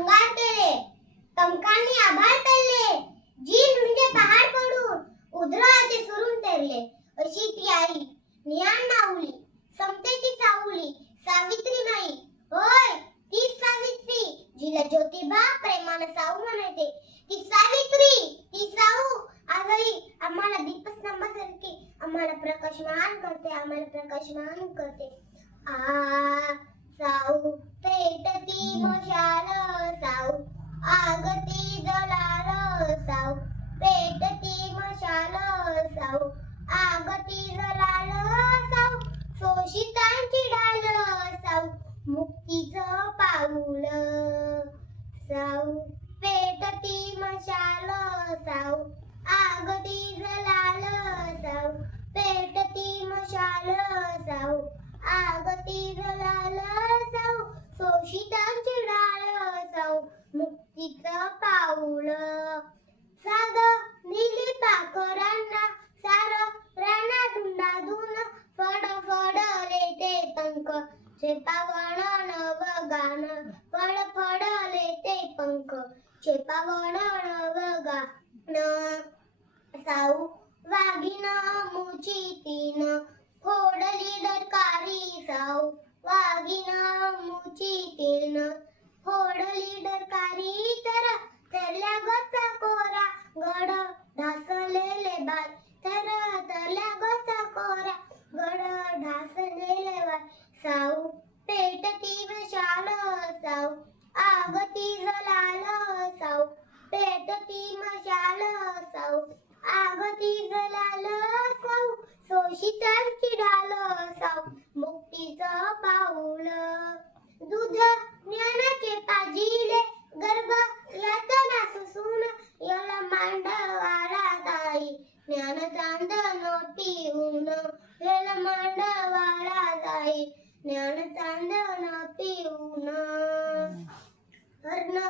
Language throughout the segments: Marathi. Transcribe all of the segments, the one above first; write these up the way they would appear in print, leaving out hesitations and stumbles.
अंगार केले, कंकानी आभाळ पेलले, जी म्हणजे पहाड पडून उधराचे सुरून तेरले. अशी ती आई ज्ञान माऊली, समतेची सावली, सावित्रीमाई. होय, तीच सावित्री जिला ज्योतिबा प्रेमानं साऊ म्हणायचे. ती सावित्री, ती साऊ आजही आम्हाला दीपस्तंभासारखी आम्हाला प्रकाशमान करते, आम्हाला प्रकाशमान करते. आ साऊ पेटती मशाल, साऊ आगती जलाल, साऊ पेटती मशाल, साऊ आगती जलाल, साऊ शोषितांची ढाल, साऊ मुक्तीचं पाऊल, साऊ पेटती मशाल, साऊ आगती जलाल, साऊ पेटती मशाल, साऊ आगती जलाल, साऊ शोषितांची ढाल, साऊ मुक्तीचं पाऊल. साग दिली पाखरांना सार, राणा धुंडाधून फड फडले ते पंख, शेपावण नवगान फड फडले ते पंख, शेपावण नवगान. साऊ वाघीण मुचितीन फोडली डरकारी, साऊ वाघीण मुचितीन फोडली डरकारी, तर तरल्या गचा कोरा गड ढासलेले बाय, तर तरल्या गचा कोरा गड ढासलेले बाय, साऊ पेटती मशाल, साऊ आगती जलाल, साऊ पेटती मशाल, साऊ आगती जलाल, साऊ शोषितांची ढाल, साऊ मुक्तीचं पाऊल. दूध ज्ञानाचे पाजिले गर्भ यातना सुसून, याला मांडवाला ताई ज्ञान चांदण पिऊन, याला मांडवाला ताई ज्ञान चांदण पिऊन. हरण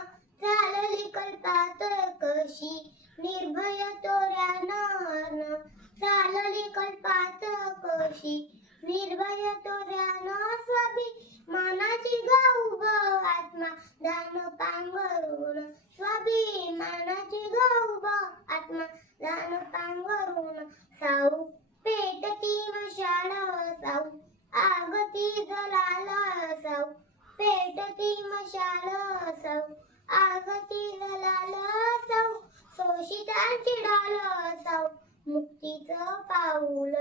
चालली कल्पात कशी निर्भय तोऱ्यानं, चालली कल्पात कशी निर्भय तोऱ्यानं, स्वाभिमानाची गौब आत्मा दान पांघरून, स्वाभिमानाची गौब आत्मा दान पांघरून, साऊ पेटती मशाल, साऊ आगती जलाल, साऊ पेटती मशाल, साऊ आगती जलाल, साऊ शोषितांची ढाल, साऊ मुक्तीचं पाऊल.